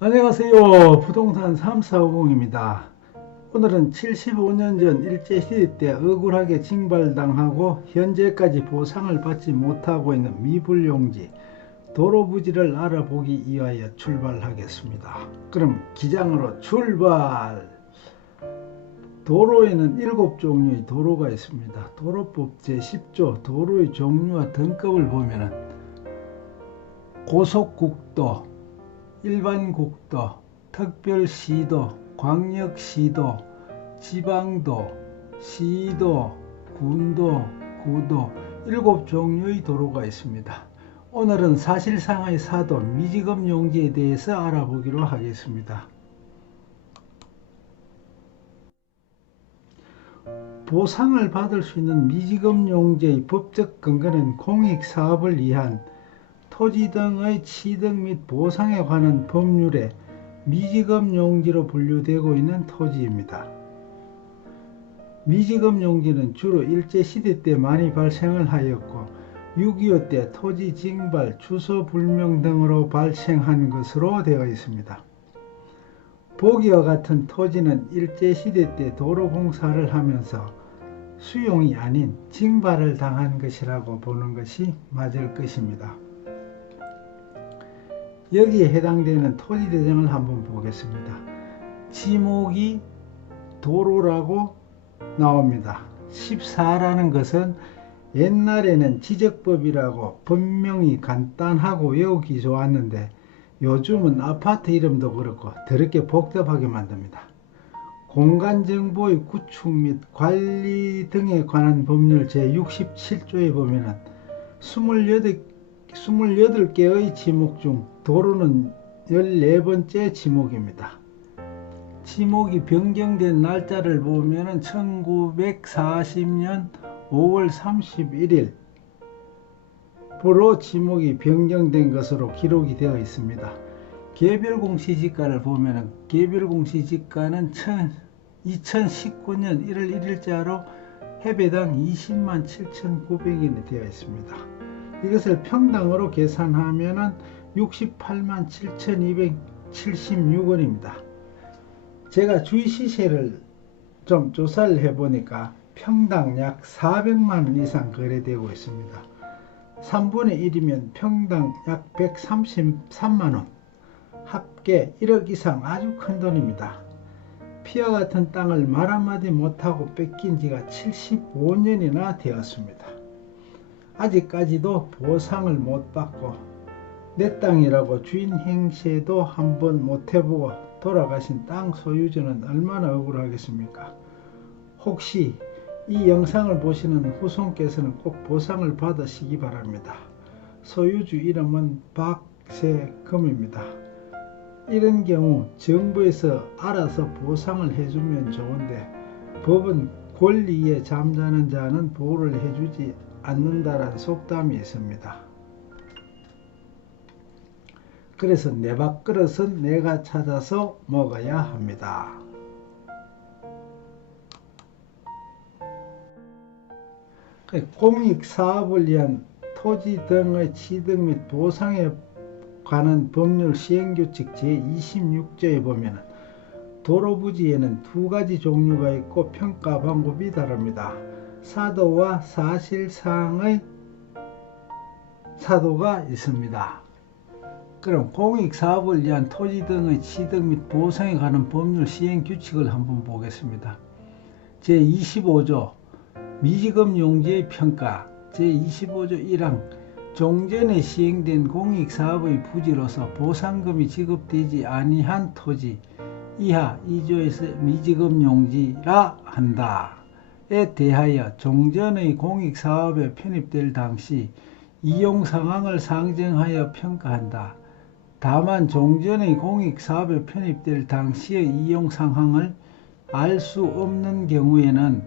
안녕하세요. 부동산 3450입니다. 오늘은 75년 전 일제시대 때 억울하게 징발당하고 현재까지 보상을 받지 못하고 있는 미불용지 도로부지를 알아보기 위하여 출발하겠습니다. 그럼 기장으로 출발! 도로에는 7종류의 도로가 있습니다. 도로법 제10조 도로의 종류와 등급을 보면 고속국도, 일반국도, 특별시도, 광역시도, 지방도, 시도, 군도, 구도 7종류의 도로가 있습니다. 오늘은 사실상의 사도 미지급 용지에 대해서 알아보기로 하겠습니다. 보상을 받을 수 있는 미지급 용지의 법적 근거는 공익사업을 위한 토지 등의 취득 및 보상에 관한 법률에 미지급 용지로 분류되고 있는 토지입니다. 미지급 용지는 주로 일제시대 때 많이 발생을 하였고 6.25 때 토지 징발, 주소 불명 등으로 발생한 것으로 되어 있습니다. 보기와 같은 토지는 일제시대 때 도로공사를 하면서 수용이 아닌 징발을 당한 것이라고 보는 것이 맞을 것입니다. 여기에 해당되는 토지 대장을 한번 보겠습니다. 지목이 도로라고 나옵니다. 14라는 것은 옛날에는 지적법이라고 분명히 간단하고 외우기 좋았는데 요즘은 아파트 이름도 그렇고 더럽게 복잡하게 만듭니다. 공간정보의 구축 및 관리 등에 관한 법률 제67조에 보면 28개의 지목 중 도로는 14번째 지목입니다. 지목이 변경된 날짜를 보면 1940년 5월 31일부로 지목이 변경된 것으로 기록이 되어 있습니다. 개별공시지가를 보면 개별공시지가는 2019년 1월 1일자로 해배당 20만 7,900원이 되어 있습니다. 이것을 평당으로 계산하면 68만 7,276원입니다. 제가 주시세를 좀 조사를 해보니까 평당 약 400만원 이상 거래되고 있습니다. 3분의 1이면 평당 약 133만원, 합계 1억 이상 아주 큰 돈입니다. 피와 같은 땅을 말 한마디 못하고 뺏긴 지가 75년이나 되었습니다. 아직까지도 보상을 못 받고 내 땅이라고 주인 행세도 한번 못 해보고 돌아가신 땅 소유주는 얼마나 억울하겠습니까? 혹시 이 영상을 보시는 후손께서는 꼭 보상을 받으시기 바랍니다. 소유주 이름은 박세금입니다. 이런 경우 정부에서 알아서 보상을 해주면 좋은데 법은 권리에 잠자는 자는 보호를 해주지 않는다라는 속담이 있습니다. 그래서 내 밥그릇은 내가 찾아서 먹어야 합니다. 공익사업을 위한 토지 등의 취득 및 보상에 관한 법률 시행규칙 제26조에 보면 도로부지에는 두 가지 종류가 있고 평가 방법이 다릅니다. 사도와 사실상의 사도가 있습니다. 그럼 공익사업을 위한 토지 등의 취득 및 보상에 관한 법률 시행규칙을 한번 보겠습니다. 제25조 미지급 용지의 평가 제25조 1항 종전에 시행된 공익사업의 부지로서 보상금이 지급되지 아니한 토지 이하 2조에서 미지급 용지라 한다에 대하여 종전의 공익사업에 편입될 당시 이용 상황을 상정하여 평가한다. 다만 종전의 공익사업에 편입될 당시의 이용 상황을 알 수 없는 경우에는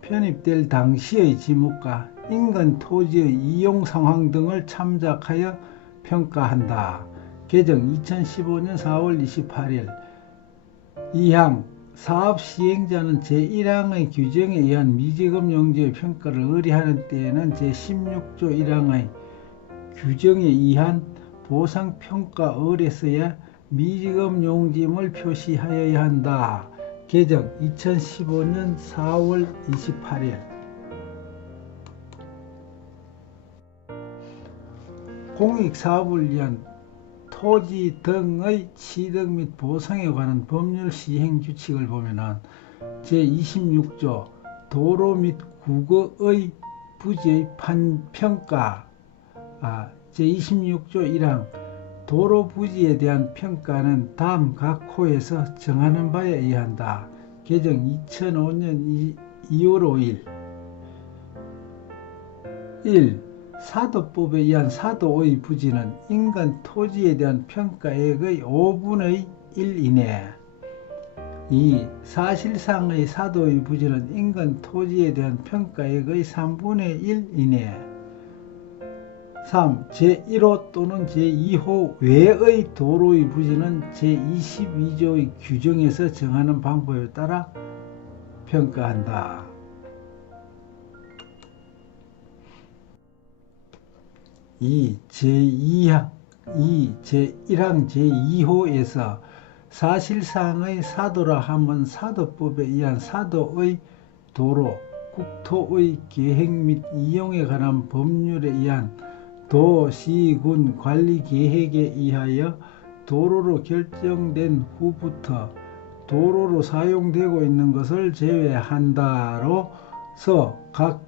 편입될 당시의 지목과 인근 토지의 이용 상황 등을 참작하여 평가한다. 개정 2015년 4월 28일 2항 사업 시행자는 제1항의 규정에 의한 미지급 용지의 평가를 의뢰하는 때에는 제16조 1항의 규정에 의한 보상평가 의뢰서에 미지급 용지임을 표시하여야 한다. 개정 2015년 4월 28일. 공익사업을 위한 토지 등의 취득 및 보상에 관한 법률 시행 규칙을 보면은 제26조 도로 및 국어의 부지의 평가, 제26조 1항 도로 부지에 대한 평가는 다음 각 호에서 정하는 바에 의한다. 개정 2005년 2월 5일. 1. 사도법에 의한 사도의 부지는 인근 토지에 대한 평가액의 5분의 1 이내. 2. 사실상의 사도의 부지는 인근 토지에 대한 평가액의 3분의 1 이내. 3. 제1호 또는 제2호 외의 도로의 부지는 제22조의 규정에서 정하는 방법에 따라 평가한다. 2. 제1항 제2호에서 사실상의 사도라 함은 사도법에 의한 사도의 도로, 국토의 계획 및 이용에 관한 법률에 의한 도, 시, 군 관리 계획에 의하여 도로로 결정된 후부터 도로로 사용되고 있는 것을 제외한다로서 각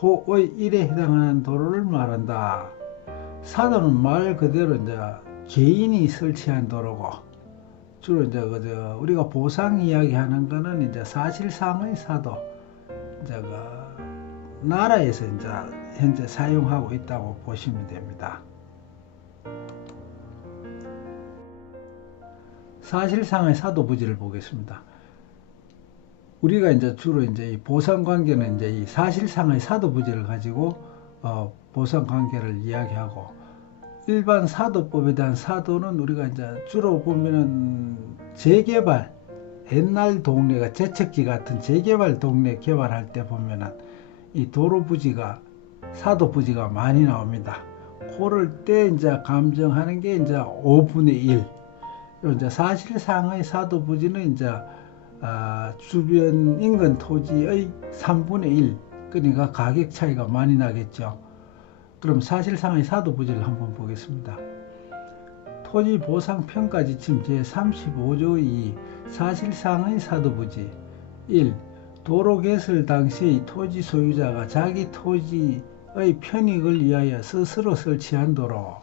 호의 1에 해당하는 도로를 말한다. 사도는 말 그대로 이제 개인이 설치한 도로고, 주로 이제 우리가 보상 이야기하는 거는 이제 사실상의 사도, 이제 나라에서 이제 현재 사용하고 있다고 보시면 됩니다. 사실상의 사도 부지를 보겠습니다. 우리가 이제 주로 이제 이 보상 관계는 이제 이 사실상의 사도 부지를 가지고 보상 관계를 이야기하고, 일반 사도법에 대한 사도는 우리가 이제 주로 보면은 재개발, 옛날 동네가 제척지 같은 재개발 동네 개발할 때 보면은 이 도로 부지가 사도 부지가 많이 나옵니다. 그럴 때 이제 감정하는 게 이제 5분의 1. 이제 사실상의 사도 부지는 이제 주변 인근 토지의 3분의 1. 그러니까 가격 차이가 많이 나겠죠. 그럼 사실상의 사도 부지를 한번 보겠습니다. 토지 보상 평가 지침 제35조 2 사실상의 사도 부지. 1. 도로 개설 당시 토지 소유자가 자기 토지의 편익을 위하여 스스로 설치한 도로.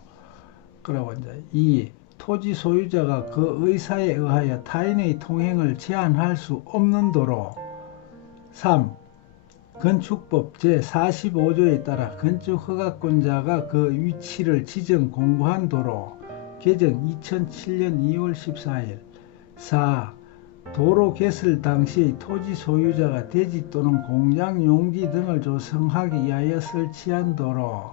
그리고 이제 2. 토지 소유자가 그 의사에 의하여 타인의 통행을 제한할 수 없는 도로. 3. 건축법 제45조에 따라 건축허가권자가 그 위치를 지정 공고한 도로. 개정 2007년 2월 14일. 4. 도로 개설 당시 토지 소유자가 대지 또는 공장 용지 등을 조성하기 위하여 설치한 도로.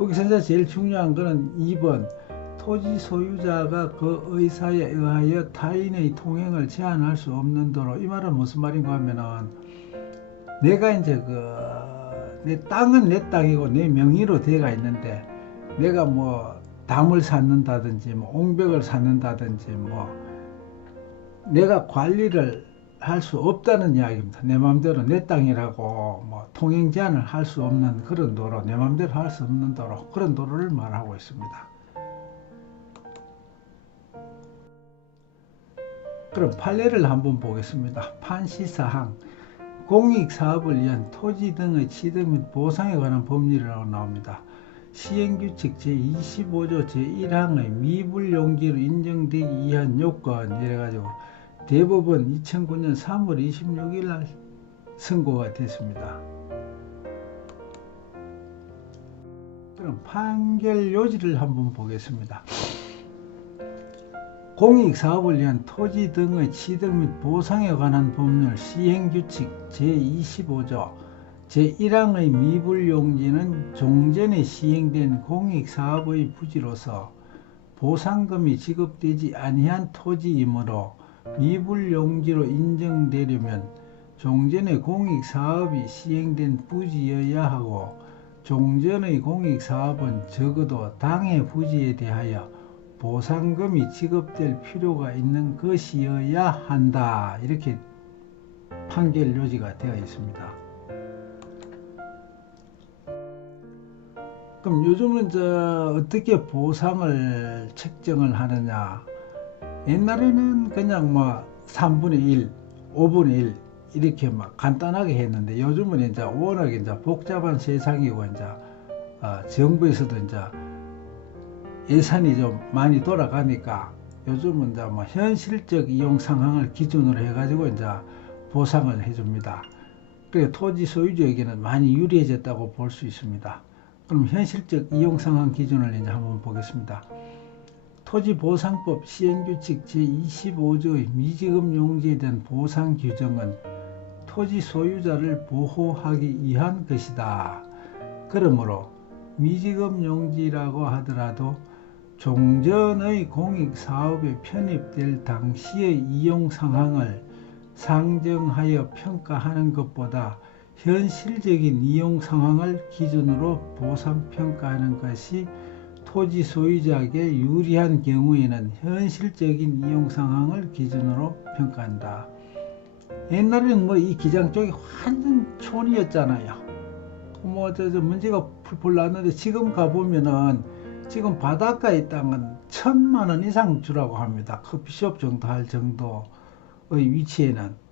여기서 이제 제일 중요한 것은 2번 토지 소유자가 그 의사에 의하여 타인의 통행을 제한할 수 없는 도로. 이 말은 무슨 말인가 하면은, 내가 이제 내 땅은 내 땅이고 내 명의로 되어가 있는데, 내가 뭐 담을 쌓는다든지 뭐 옹벽을 쌓는다든지 뭐 내가 관리를 할 수 없다는 이야기입니다. 내 마음대로 내 땅이라고 뭐 통행 제한을 할 수 없는 그런 도로, 내 마음대로 할 수 없는 도로, 그런 도로를 말하고 있습니다. 그럼 판례를 한번 보겠습니다. 판시사항 공익사업을 위한 토지 등의 취득 및 보상에 관한 법률이라고 나옵니다. 시행규칙 제25조 제1항의 미불용지로 인정되기 위한 요건 이래가지고 대법원 2009년 3월 26일 날 선고가 됐습니다. 그럼 판결 요지를 한번 보겠습니다. 공익사업을 위한 토지 등의 취득 및 보상에 관한 법률 시행규칙 제25조 제1항의 미불용지는 종전에 시행된 공익사업의 부지로서 보상금이 지급되지 아니한 토지이므로 미불용지로 인정되려면 종전의 공익사업이 시행된 부지여야 하고, 종전의 공익사업은 적어도 당해 부지에 대하여 보상금이 지급될 필요가 있는 것이어야 한다. 이렇게 판결 요지가 되어 있습니다. 그럼 요즘은 어떻게 보상을 책정을 하느냐? 옛날에는 그냥 뭐 3분의 1, 5분의 1 이렇게 막 간단하게 했는데 요즘은 이제 워낙 이제 복잡한 세상이고 이제 정부에서도 이제 예산이 좀 많이 돌아가니까 요즘은 이제 뭐 현실적 이용 상황을 기준으로 해가지고 이제 보상을 해줍니다. 그래 토지 소유주에게는 많이 유리해졌다고 볼 수 있습니다. 그럼 현실적 이용 상황 기준을 이제 한번 보겠습니다. 토지보상법 시행규칙 제25조의 미지급 용지에 대한 보상 규정은 토지 소유자를 보호하기 위한 것이다. 그러므로 미지급 용지라고 하더라도 종전의 공익사업에 편입될 당시의 이용 상황을 상정하여 평가하는 것보다 현실적인 이용 상황을 기준으로 보상 평가하는 것이 토지 소유자에게 유리한 경우에는 현실적인 이용 상황을 기준으로 평가한다. 옛날에는 뭐 이 기장 쪽이 완전 촌이었잖아요. 뭐 문제가 풀풀 났는데 지금 가보면은 지금 바닷가의 땅은 1,000만 원 이상 주라고 합니다. 커피숍 정도 할 정도의 위치에는.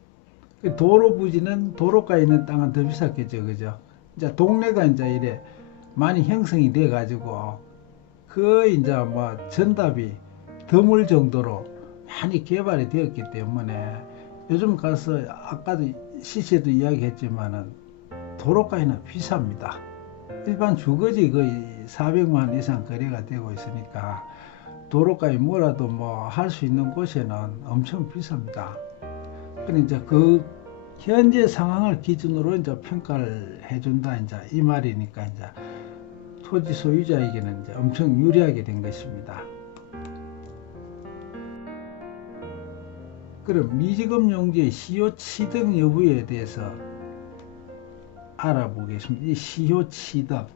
도로 부지는 도로가에 있는 땅은 더 비쌌겠죠, 그죠? 이제 동네가 이제 이래 많이 형성이 돼 가지고 이제 뭐 전답이 드물 정도로 많이 개발이 되었기 때문에 요즘 가서 아까도 시세도 이야기했지만은 도로가에는 비쌉니다. 일반 주거지 거의 400만 이상 거래가 되고 있으니까 도로가에 뭐라도 뭐 할 수 있는 곳에는 엄청 비쌉니다. 그래 이제 현재 상황을 기준으로 이제 평가를 해준다 이제 이 말이니까 이제 토지 소유자에게는 이제 엄청 유리하게 된 것입니다. 그럼 미지급 용지의 시효 취득 여부에 대해서 알아보겠습니다. 이 시효 취득.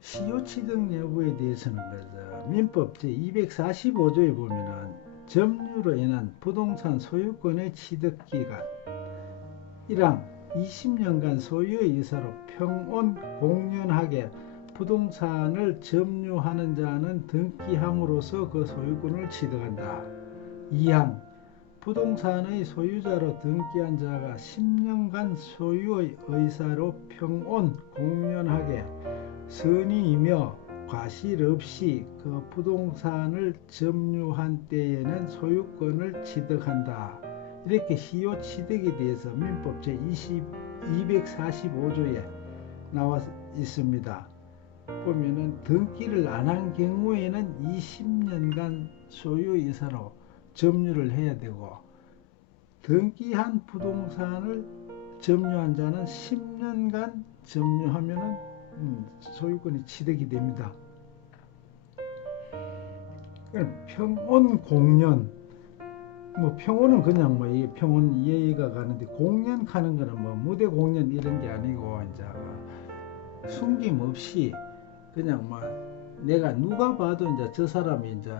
시효 취득 여부에 대해서는 민법 제245조에 보면은 점유로 인한 부동산 소유권의 취득 기간 1항 20년간 소유의 의사로 평온 공연하게 부동산을 점유하는 자는 등기함으로써 그 소유권을 취득한다. 2항 부동산의 소유자로 등기한 자가 10년간 소유의 의사로 평온 공연하게 선의이며 과실 없이 그 부동산을 점유한 때에는 소유권을 취득한다. 이렇게 시효 취득에 대해서 민법 제245조에 나와 있습니다. 보면은 등기를 안 한 경우에는 20년간 소유이사로 점유를 해야 되고 등기한 부동산을 점유한 자는 10년간 점유하면은 소유권이 취득이 됩니다. 평온 공연 뭐 평온은 그냥 뭐 이 평온 이해가 가는데 공연하는 거는 뭐 무대 공연 이런 게 아니고 이제 숨김없이 그냥 뭐 내가 누가 봐도 이제 저 사람이 이제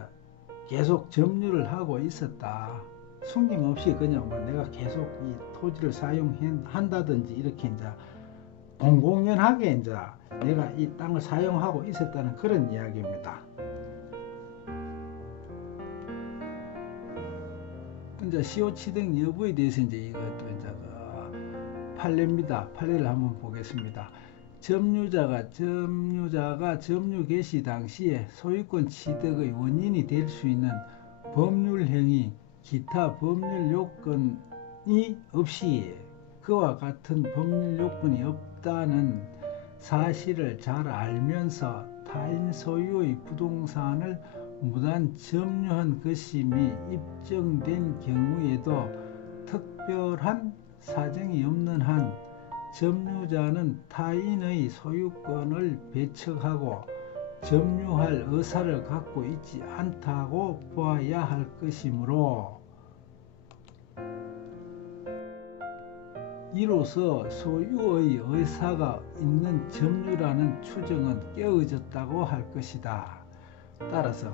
계속 점유를 하고 있었다. 숨김없이 그냥 뭐 내가 계속 이 토지를 사용한다든지 이렇게 이제 공공연하게 이제 내가 이 땅을 사용하고 있었다는 그런 이야기입니다. 이제 시효 취득 여부에 대해서 이제 이것도 이제 판례입니다. 판례를 한번 보겠습니다. 점유자가 점유 개시 당시에 소유권 취득의 원인이 될 수 있는 법률 행위, 기타 법률 요건이 없이 그와 같은 법률 요건이 없다는 사실을 잘 알면서 타인 소유의 부동산을 무단 점유한 것임이 입증된 경우에도 특별한 사정이 없는 한 점유자는 타인의 소유권을 배척하고 점유할 의사를 갖고 있지 않다고 보아야 할 것이므로 이로써 소유의 의사가 있는 점유라는 추정은 깨어졌다고 할 것이다. 따라서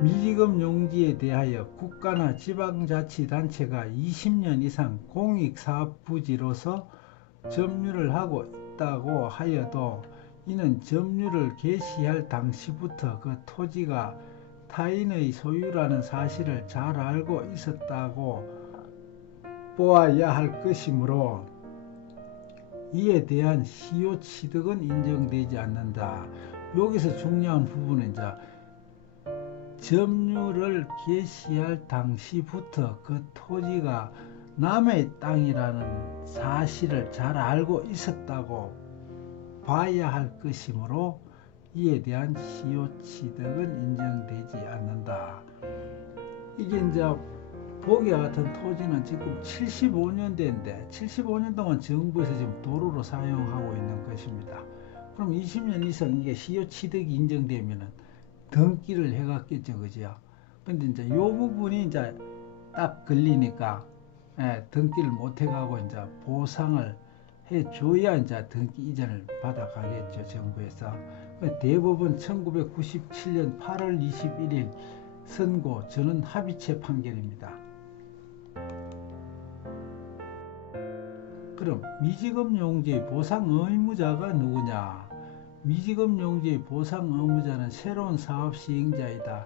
미지급 용지에 대하여 국가나 지방자치단체가 20년 이상 공익사업부지로서 점유를 하고 있다고 하여도 이는 점유를 개시할 당시부터 그 토지가 타인의 소유라는 사실을 잘 알고 있었다고 보아야 할 것이므로 이에 대한 시효취득은 인정되지 않는다. 여기서 중요한 부분은 이제 점유를 개시할 당시부터 그 토지가 남의 땅이라는 사실을 잘 알고 있었다고 봐야 할 것이므로 이에 대한 시효취득은 인정되지 않는다. 이게 이제 보기와 같은 토지는 지금 75년대인데 75년 동안 정부에서 지금 도로로 사용하고 있는 것입니다. 그럼 20년 이상 이게 시효취득이 인정되면은 등기를 해갔겠죠, 그죠? 근데 이제 이 부분이 이제 딱 걸리니까 등기를 못 해가고 이제 보상을 해줘야 이제 등기 이전을 받아가겠죠, 정부에서. 대법원 1997년 8월 21일 선고 전원 합의체 판결입니다. 그럼 미지급 용지의 보상 의무자가 누구냐? 미지급 용지의 보상 의무자는 새로운 사업 시행자이다.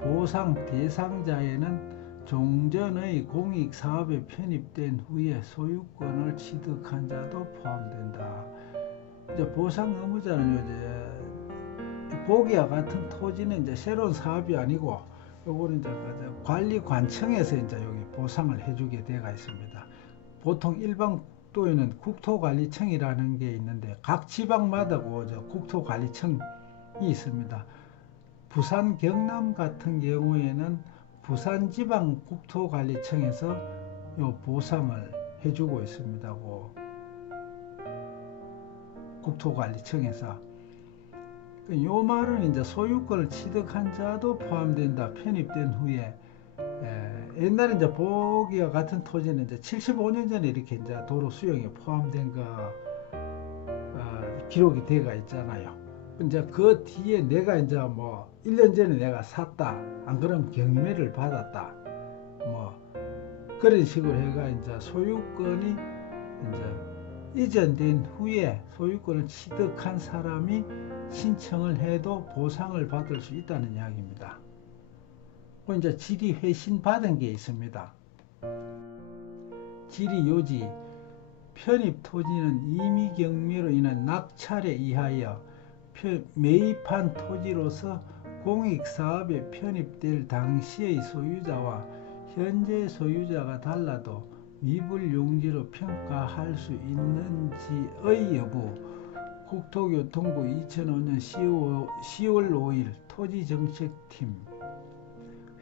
보상 대상자에는 종전의 공익사업에 편입된 후에 소유권을 취득한 자도 포함된다. 이제 보상 의무자는 이제 보기와 같은 토지는 이제 새로운 사업이 아니고 요거는 이제 관리관청에서 이제 여기 보상을 해주게 되어 있습니다. 보통 일반 국도에는 국토관리청이라는 게 있는데 각 지방마다 국토관리청이 있습니다. 부산, 경남 같은 경우에는 부산지방국토관리청에서 요 보상을 해주고 있습니다. 국토관리청에서. 요 말은 이제 소유권을 취득한 자도 포함된다. 편입된 후에. 옛날에 이제 보기와 같은 토지는 이제 75년 전에 이렇게 이제 도로 수용에 포함된 거 기록이 되어 있잖아요. 이제 그 뒤에 내가 이제 뭐 1년 전에 내가 샀다, 안 그러면 경매를 받았다, 뭐 그런 식으로 해가 이제 소유권이 이제 이전된 후에 소유권을 취득한 사람이 신청을 해도 보상을 받을 수 있다는 이야기입니다. 이제 지리 회신 받은 게 있습니다. 지리 요지 편입 토지는 임의 경매로 인한 낙찰에 의하여 매입한 토지로서 공익사업에 편입될 당시의 소유자와 현재 소유자가 달라도 미불용지로 평가할 수 있는지의 여부. 국토교통부 2005년 10월 5일 토지정책팀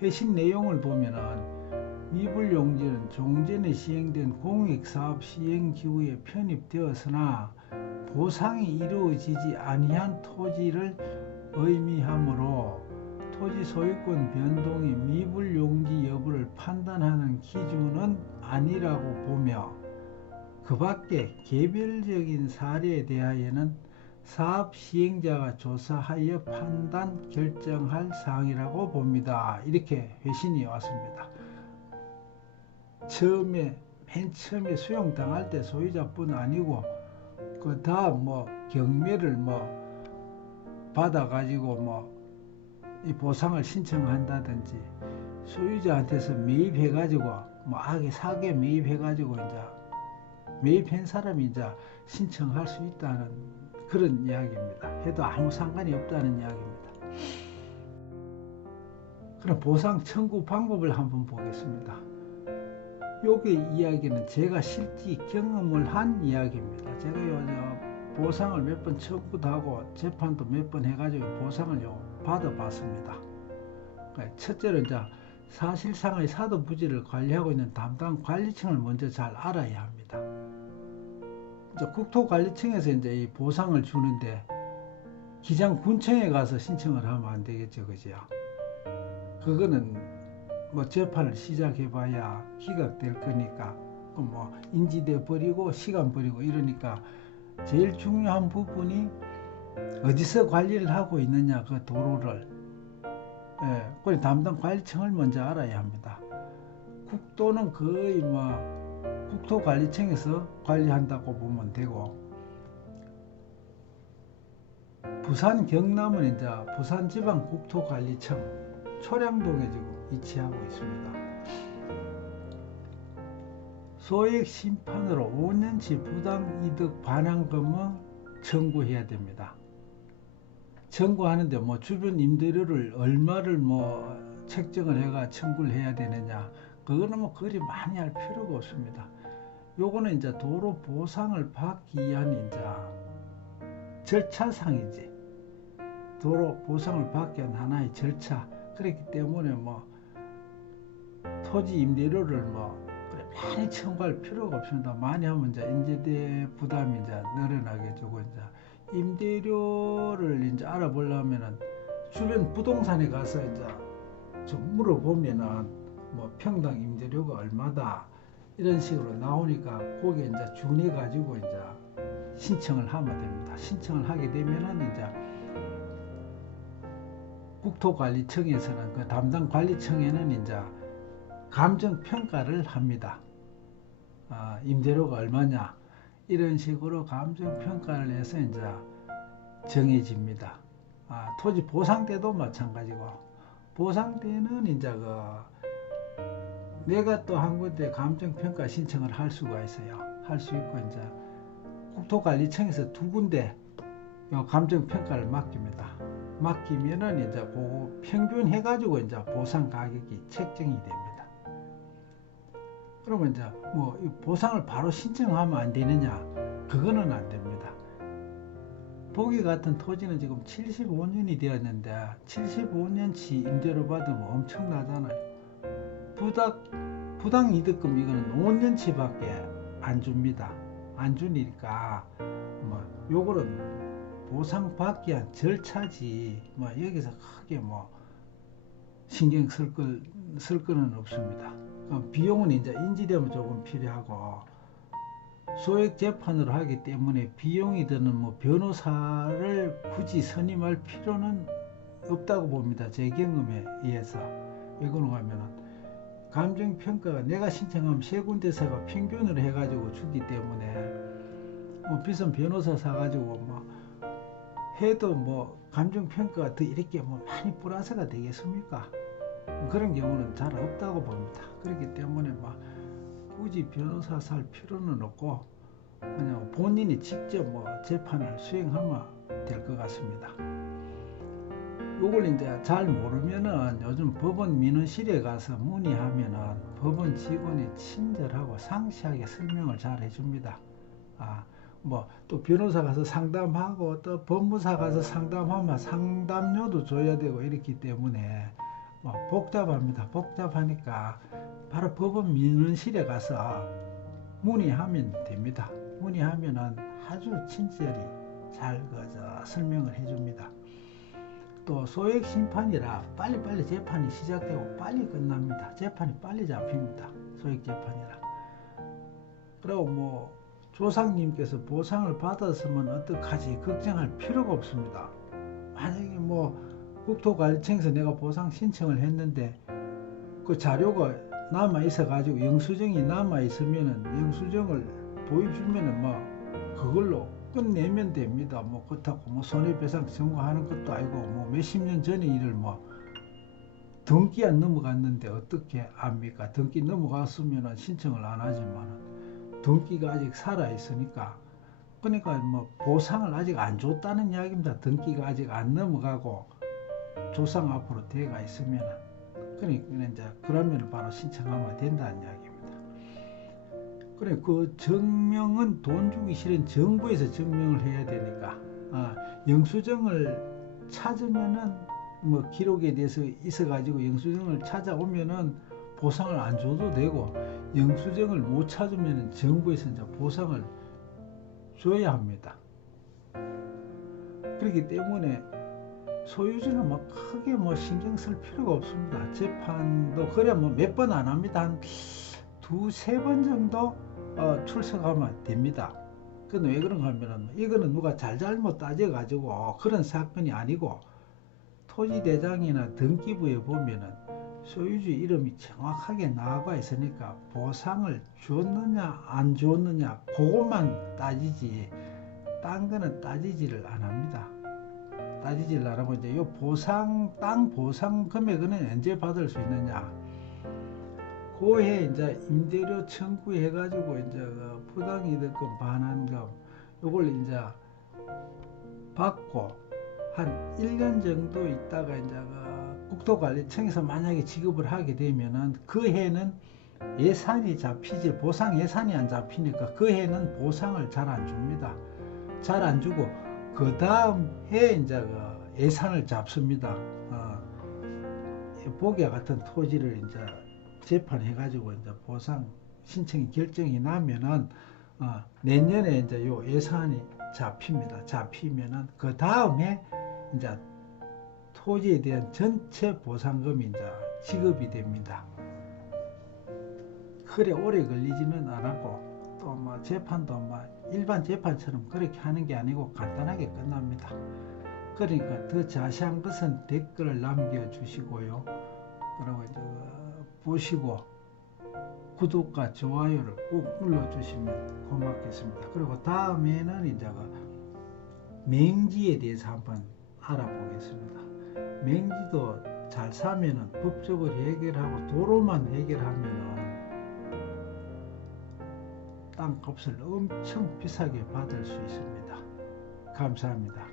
회신 내용을 보면은 미불용지는 종전에 시행된 공익사업 시행기구에 편입되었으나 보상이 이루어지지 아니한 토지를 의미하므로 토지 소유권 변동이 미불용지 여부를 판단하는 기준은 아니라고 보며 그 밖에 개별적인 사례에 대하여는 사업 시행자가 조사하여 판단 결정할 사항이라고 봅니다. 이렇게 회신이 왔습니다. 맨 처음에 수용당할 때 소유자뿐 아니고 그 다음 뭐 경매를 받아가지고 이 보상을 신청한다든지 소유자한테서 매입해가지고 사게 매입해가지고 이제 매입한 사람이 이제 신청할 수 있다는 그런 이야기입니다. 해도 아무 상관이 없다는 이야기입니다. 그럼 보상 청구 방법을 한번 보겠습니다. 여기 이야기는 제가 실제 경험을 한 이야기입니다. 제가 보상을 몇 번 청구도 하고 재판도 몇 번 해가지고 보상을 받아봤습니다. 첫째로 이제 사실상의 사도 부지를 관리하고 있는 담당 관리청을 먼저 잘 알아야 합니다. 이제 국토관리청에서 이제 이 보상을 주는데 기장군청에 가서 신청을 하면 안 되겠죠, 그죠? 그거는 재판을 시작해봐야 기각될 거니까 뭐 인지대 버리고 시간 버리고 이러니까 제일 중요한 부분이 어디서 관리를 하고 있느냐, 그 도로를. 예, 그래 담당 관리청을 먼저 알아야 합니다. 국도는 거의 뭐 국토관리청에서 관리한다고 보면 되고, 부산 경남은 이제 부산지방국토관리청 초량동에 지금 위치하고 있습니다. 소액 심판으로 5년치 부당이득 반환금을 청구해야 됩니다. 청구하는데 뭐 주변 임대료를 얼마를 뭐 책정을 해가 청구를 해야 되느냐, 그거는 뭐 그리 많이 할 필요가 없습니다. 요거는 이제 도로 보상을 받기 위한 이제 절차상이지, 도로 보상을 받기 위한 하나의 절차. 그렇기 때문에 뭐 토지 임대료를 뭐 많이 청구할 필요가 없습니다. 많이 하면 이제 인지대 부담이 이제 늘어나게 되고, 이제 임대료를 이제 알아보려면은 주변 부동산에 가서 이제 좀 물어보면은 뭐 평당 임대료가 얼마다 이런 식으로 나오니까 거기에 이제 준해 가지고 이제 신청을 하면 됩니다. 신청을 하게 되면은 이제 국토관리청에서는, 그 담당 관리청에는 이제 감정 평가를 합니다. 임대료가 얼마냐 이런 식으로 감정 평가를 해서 이제 정해집니다. 토지 보상 때도 마찬가지고, 보상 때는 이제 내가 또 한 군데 감정 평가 신청을 할 수가 있어요. 할 수 있고, 이제 국토관리청에서 2군데 감정 평가를 맡깁니다. 맡기면은 이제 그 평균 해가지고 이제 보상 가격이 책정이 됩니다. 그러면 이제 뭐 보상을 바로 신청하면 안 되느냐? 그거는 안 됩니다. 보기 같은 토지는 지금 75년이 되었는데 75년치 임대료 받으면 엄청나잖아요. 부당 이득금 이거는 5년치밖에 안 줍니다. 안 주니까 뭐 요거는 보상받기 위한 절차지, 뭐 여기서 크게 뭐 신경 쓸 거는 없습니다. 비용은 이제 인지되면 조금 필요하고, 소액 재판으로 하기 때문에 비용이 드는 뭐 변호사를 굳이 선임할 필요는 없다고 봅니다. 제 경험에 의해서. 왜 그런가 하면은 감정평가가 내가 신청하면 세 군데서가 평균으로 해가지고 주기 때문에 뭐 비싼 변호사 사가지고 뭐 해도 뭐 감정평가가 더 이렇게 뭐 많이 플러스가 되겠습니까? 그런 경우는 잘 없다고 봅니다. 그렇기 때문에 막 굳이 변호사 살 필요는 없고 그냥 본인이 직접 뭐 재판을 수행하면 될 것 같습니다. 요걸 이제 잘 모르면은 요즘 법원 민원실에 가서 문의하면은 법원 직원이 친절하고 상세하게 설명을 잘 해줍니다. 뭐 또 변호사 가서 상담하고 또 법무사 가서 상담하면 상담료도 줘야 되고 이렇기 때문에 뭐 복잡합니다. 복잡하니까 바로 법원 민원실에 가서 문의하면 됩니다. 문의하면은 아주 친절히 잘 설명을 해줍니다. 또 소액 심판이라 빨리빨리 재판이 시작되고 빨리 끝납니다. 재판이 빨리 잡힙니다. 소액 재판이라. 그리고 뭐 조상님께서 보상을 받았으면 어떡하지 걱정할 필요가 없습니다. 만약에 뭐 국토관리청에서 내가 보상 신청을 했는데 그 자료가 남아 있어 가지고 영수증이 남아 있으면은 영수증을 보여주면은 뭐 그걸로 끝내면 됩니다. 뭐 그렇다고 뭐 손해배상 청구하는 것도 아니고 뭐 몇십 년 전의 일을 뭐 등기 안 넘어갔는데 어떻게 압니까? 등기 넘어갔으면은 신청을 안 하지만 등기가 아직 살아 있으니까, 그러니까 뭐 보상을 아직 안 줬다는 이야기입니다. 등기가 아직 안 넘어가고 조상 앞으로 돼가 있으면은, 그러니까 이제 그러면 바로 신청하면 된다는 이야기입니다. 그래 그 증명은 돈 주기 싫은 정부에서 증명을 해야 되니까 영수증을 찾으면은 뭐 기록에 대해서 있어 가지고 영수증을 찾아오면은 보상을 안 줘도 되고, 영수증을 못 찾으면은 정부에서 이제 보상을 줘야 합니다. 그렇기 때문에 소유주는 뭐 크게 뭐 신경 쓸 필요가 없습니다. 재판도 그래 뭐 몇 번 안 합니다. 한 두세 번 정도 출석하면 됩니다. 그건 왜 그런가 하면은 이거는 누가 잘잘못 따져가지고 그런 사건이 아니고 토지대장이나 등기부에 보면은 소유주 이름이 정확하게 나와 있으니까 보상을 줬느냐 안 줬느냐 그것만 따지지 딴 거는 따지지를 안 합니다. 따지지를 안 하고 이제 요 보상 땅 보상 금액은 언제 받을 수 있느냐 그해 이제 임대료 청구해 가지고 이제 그 부당이득금 반환금 요걸 이제 받고 한 1년 정도 있다가 이제 그 국토관리청에서 만약에 지급을 하게 되면은 그 해는 예산이 잡히지 보상 예산이 안 잡히니까 그 해는 보상을 잘 안 줍니다. 잘 안 주고 그 다음 해 이제 그 예산을 잡습니다. 복야 같은 토지를 이제 재판해 가지고 이제 보상 신청이 결정이 나면은 내년에 이제 요 예산이 잡힙니다. 잡히면은 그 다음에 이제 토지에 대한 전체 보상금이 이제 지급이 됩니다. 그래 오래 걸리지는 않았고 또 뭐 재판도 뭐 일반 재판처럼 그렇게 하는 게 아니고 간단하게 끝납니다. 그러니까 더 자세한 것은 댓글을 남겨주시고요. 그리고 이제 보시고 구독과 좋아요를 꼭 눌러주시면 고맙겠습니다. 그리고 다음에는 이제 맹지에 대해서 한번 알아보겠습니다. 맹지도 잘 사면은 법적으로 해결하고 도로만 해결하면은 땅값을 엄청 비싸게 받을 수 있습니다. 감사합니다.